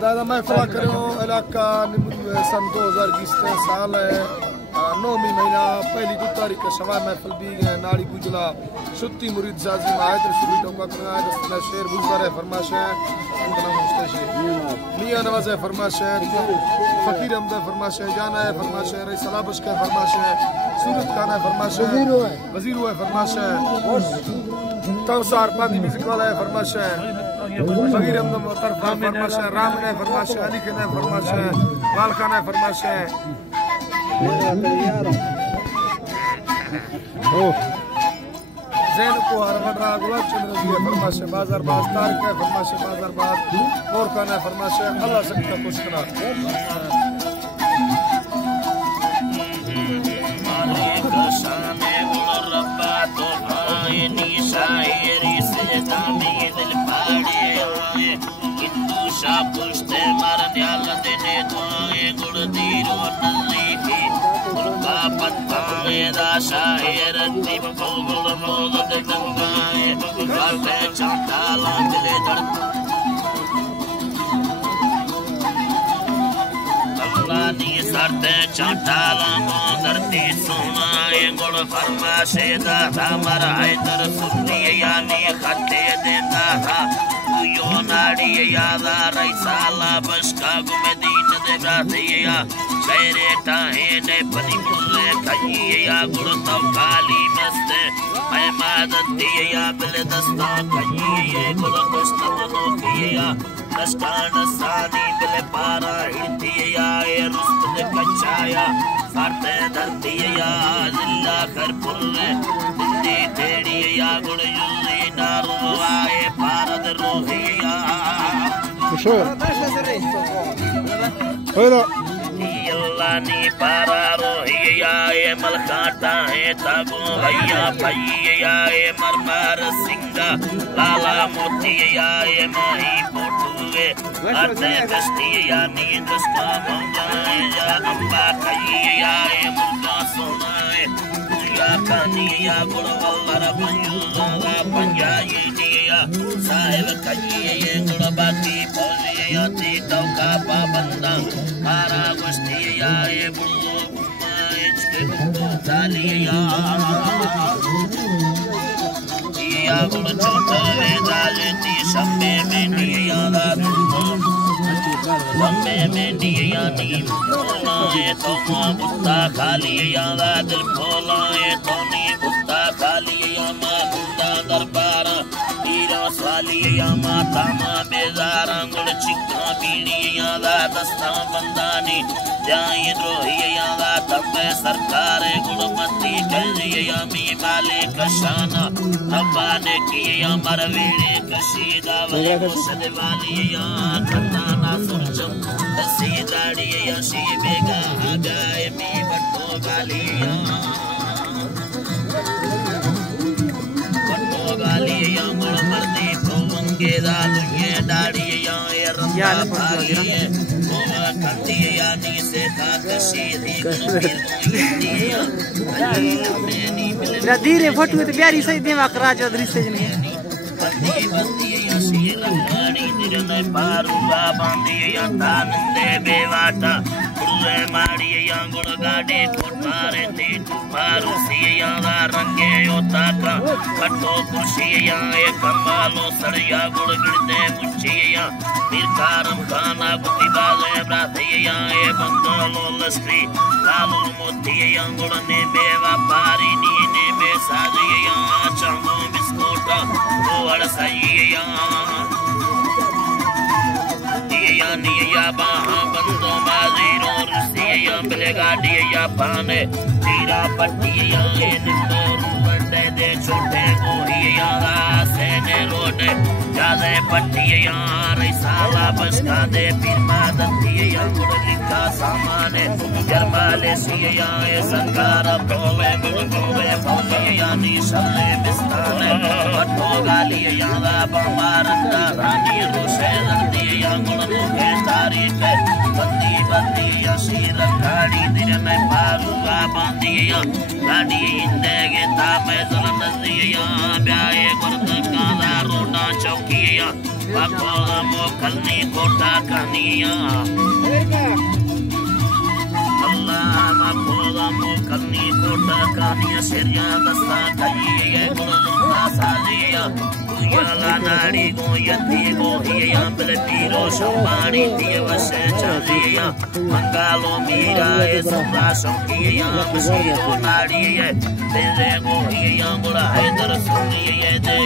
दादा मैं फला करो इलाका सन 2020 साल है 9वीं महीना पहली 2 तारीख का शवा महफिल भी नाड़ी गुजला शुद्धि मुरीद जाजी मायत रसूली टोका करना दस्तना शेर बुलकर है फरमाश है अंदर मुस्तशी मियां नवाज है फरमाश है फकीर अहमद है फरमाश है जाना है फरमाश है रईस सलाबश का फरमाश है सूरत खान है फरमाश है वजीर है फरमाश है तवसार पानी म्यूजिक वाला है फरमाश है फकीर अहमद तरफा फरमाश है राम ने फरमाश है अली खान है फरमाश है लाल खान है फरमाश है जैन को हरवड़ा गुलाब चंद्र जी है फरमाश है बाजार बाज तारिक है फरमाश है बाजार बाज और खान है फरमाश है अल्लाह सबका खुश करा शायर दी बोल बोल दे गंगाए बाटे चांटाला दिले धड़ अल्लाह सरते चांटाला को धरती सोनाए गुण फरमाशे दा हमारा हैदर सुन्नी यानी खते देता था यो नाड़ी यादा रईसाला बशका गुमदीन दे राधिया शेरे ताहे ने पनी मुल्ले खैया गुड़ तो काली मस्त मैं मादत दिया बिल दस्ता खैया गुड़ कुश्तम नो किया दस्तान सानी बिल पारा हिड़तिया ए रुस्त दे कच्चाया सरते धरतिया जिल्ला कर पुल्ले दिल्ली तेड़िया गुड़ युल्ली नारू आए पारद रोहिया नी पारा रोहिया ए मलकाटा है तागो भैया भैया ए मरमार सिंगा लाला मोतिया ए माही पोटुए अटे कष्टिया नी दुष्का मंगाए या अम्बा खैया ए मुर्गा सोनाए या कनिया गुड़वल्लर पंजुला पंजाई दिया साहिब खैया गुड़बाती फौजिया ती टोका पाबंदा मारा गुस्तिया ए बुल्लो इचके बुल्लो जालिया या गुड़ छोटा वे जालती शम्मे में दिया दा लम्बे में दिया नी बोला ए तो बुत्ता खाली या दा दिल बोला ए तो नी बुत्ता खाली या मां बुत्ता दरबार हीरा स्वाली या माता मां बेजार गुड़ चिक्का बीड़ी या दा दस्ता बंदानी जाई द्रोही या दा तबे सरकार गुड़मती कली या मी मालिक शाना अब्बा ने किया मरवेड़े कशीदा वाले मुसद वाली या खन्ना सुरजम सीदाड़ी या शीबेगा आगाए मी बट्टो वाली या बट्टो वाली या गुड़ मर्दी प्रोमंगे दालू ये दाड़ी या ये रंगा भागी है मोमा कंदी या नी से खाक शीधी गुड़ धीरे फोटो तो प्यारी सही देवा करा चौधरी से जने बंदी बंदी या शीर गाड़ी दिरने पारुआ बांधी या तानंदे बेवाटा कुल्ले माड़ी या गुड़ गाड़ी कोठारे ती पारू सी या रंगे योता का कटो कुर्सी या ए कमालो सड़िया गुड़ गिरदे मुच्छी या मिरकारम खाना बुद्धि बाजे ब्राथी या ए बंगालो लस्करी लालो मोती या गुड़ ने बेवा पारी नी ने बे साजी या चांगो बिस्कोटा गोड़ सही या निया बाहा बंदो बाजीरो रुसिया बिलेगा दिया पाने तीरा पट्टिया ये निंदो बड़े दे छोटे गोहिया सेने रोडे जादे पट्टिया रईसाला बसका दे पीमा दंतिया गुड़ लिखा सामाने जरमाले सिया ए सरकार प्रोवे गुड़ प्रोवे फौजिया नी शले बिस्ताने पट्टो गालिया बमारंदा रानी रोशे दंतिया गुड़ मुखे तारीख बंदी बंदिया शीर गाड़ी तेरे में पारूंगा बंदिया गाड़ी इंदेगे तापे जलन दिया ब्याए गुर्द काला रोटा चौकिया बकोला मोकलनी कोटा कहानिया अल्लाह बकोला मोकलनी कोटा कहानिया शेरिया दस्ता कहिए गुर्दा सालिया Yala nari go yati go hiya bele piro shambani tiye vase chaliya mangalo mira esra shonkiya mashiro nari ye tele go hiya gola haydar sunniye de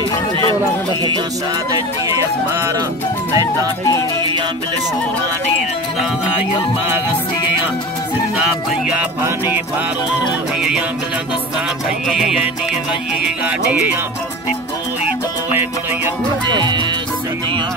hiya shade tiye akhbara meta tiya bele shorani rinda yalma gasiya zinda paya pani paro hiya bele dasta khaye ni vayi gadiya tipoi to Sadiya